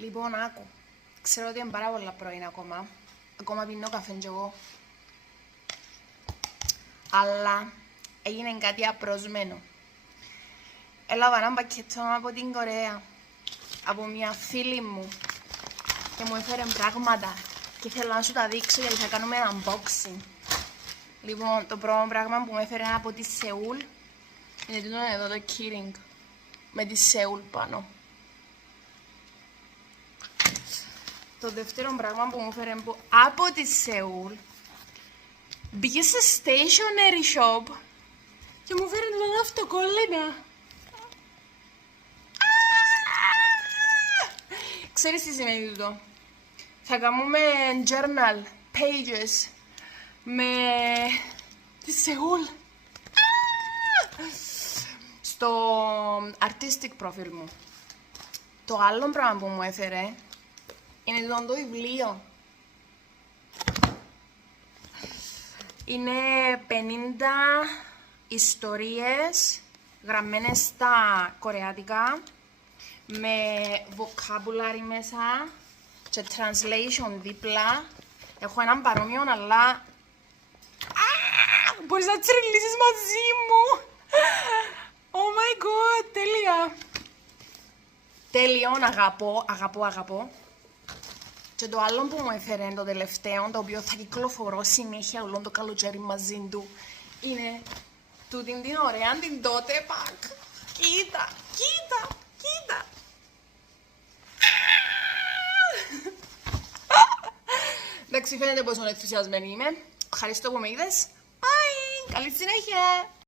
Λοιπόν, άκου. Ξέρω ότι είναι πάρα πολλά πρωί ακόμα. Ακόμα πίνω καφέ κι εγώ. Αλλά έγινε κάτι απρόσμενο. Έλαβα ένα πακέτο από την Κορέα. Από μια φίλη μου. Και μου έφερε πράγματα. Και θέλω να σου τα δείξω γιατί θα κάνουμε ένα unboxing. Λοιπόν, το πρώτο πράγμα που μου έφερε από τη Σεούλ είναι τούτο εδώ το keyring. Με τη Σεούλ πάνω. Το δεύτερο πράγμα που μου έφερε από τη Σεούλ μπήκε σε stationery shop και μου φέρνει τον αυτοκόλληνα. Ξέρεις τι σημαίνει τούτο? Θα κάνουμε journal pages με τη Σεούλ στο artistic profile μου. Το άλλο πράγμα που μου έφερε είναι το βιβλίο. Είναι 50 ιστορίες γραμμένες στα κορεάτικα με vocabulary μέσα και translation δίπλα. Έχω έναν παρόμοιο, αλλά μπορείς να τσιριλίσεις μαζί μου. Oh my god, τέλεια. Τέλειον, αγαπώ. Και το άλλο που μου έφερε το τελευταίο, το οποίο θα κυκλοφορώ συνέχεια όλο το καλοκαίρι μαζί του, είναι τούτην την ωραία την τότε πακ. Κοίτα. Εντάξει, φαίνεται πόσο ενθουσιασμένη είμαι. Ευχαριστώ που με είδες. Bye! Καλή συνέχεια!